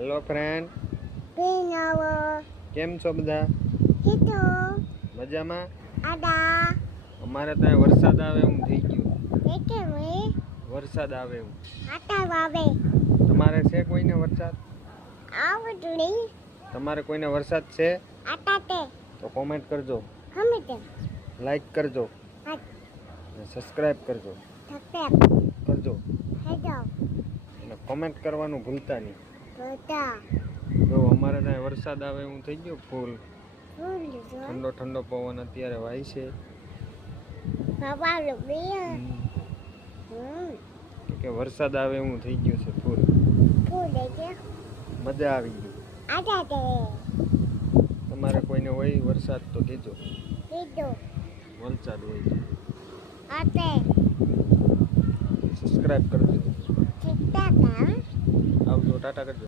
Hello friend, Pinawa, કેમ છો બધા? Hito, મજામાં? Ada, અમારે ત્યાં વરસાદ આવે એવું થઈ ગયું. Ekemi, વરસાદ આવે એવું. Ata Babe, તમારે છે કોઈને વરસાદ? Avudli, તમારે કોઈને વરસાદ છે? Atate, તો કોમેન્ટ કરજો, Hamite, લાઈક કરજો, Hat, અને સબસ્ક્રાઈબ કરજો. Tapep, કરજો Hedo, અને કોમેન્ટ કરવાનું ભૂલતા નહીં. Buddha, જો અમારે ત્યાં વરસાદ આવે એવું થઈ ગયું ફૂલ. Hulu, ઠંડો ઠંડો પવન અત્યારે વાય છે. Papa Lubia, કે વરસાદ આવે એવું થઈ ગયું છે ફૂલ. Pule, મજા આવી ગઈ. Atate, તમારે કોઈને હોય વરસાદ તો કહેજો. Hito, વરસાદ હોય તો Ate, સબસ્ક્રાઈબ કરજો. Chitaka, આવજો, ટાટા કરજો.